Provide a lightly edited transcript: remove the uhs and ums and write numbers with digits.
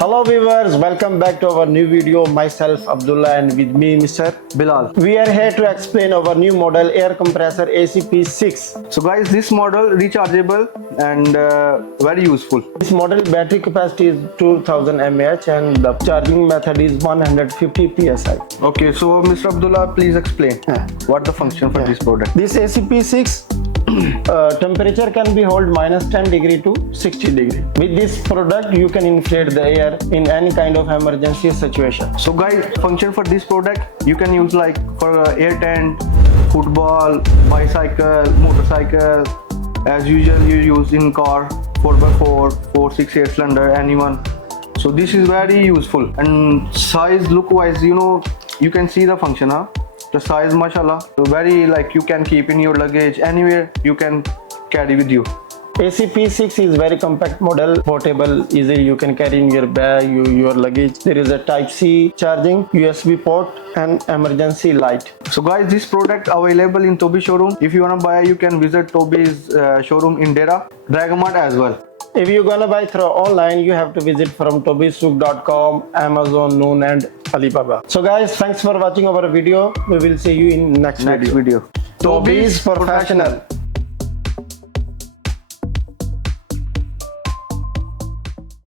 Hello viewers, welcome back to our new video. Myself Abdullah and with me Mr. Bilal. We are here to explain our new model Air Compressor ACP6. So guys, this model rechargeable and very useful. This model battery capacity is 2000 mAh and the charging method is 150 psi. Okay, so Mr. Abdullah, please explain what the function for this product. This ACP6 temperature can be hold minus 10 degree to 60 degree. With this product you can inflate the air in any kind of emergency situation. So guys, function for this product you can use like for air tent, football, bicycle, motorcycle. As usual you use in car 4x4, 4, 6, 8 cylinder, anyone. So this is very useful. And size look wise, you can see the function, the size, mashallah, so very like you can keep in your luggage anywhere you can carry with you. ACP6 is very compact model, portable, easy, you can carry in your bag, your luggage. There is a Type-C charging, USB port and emergency light. So guys, this product available in Toby showroom. If you wanna buy, you can visit Toby's showroom in Dera, Dragamart as well. If you're gonna buy through online, you have to visit from tobysook.com, Amazon, Noon and Alibaba. So guys, thanks for watching our video. We will see you in next video. Toby's Toby's Professional.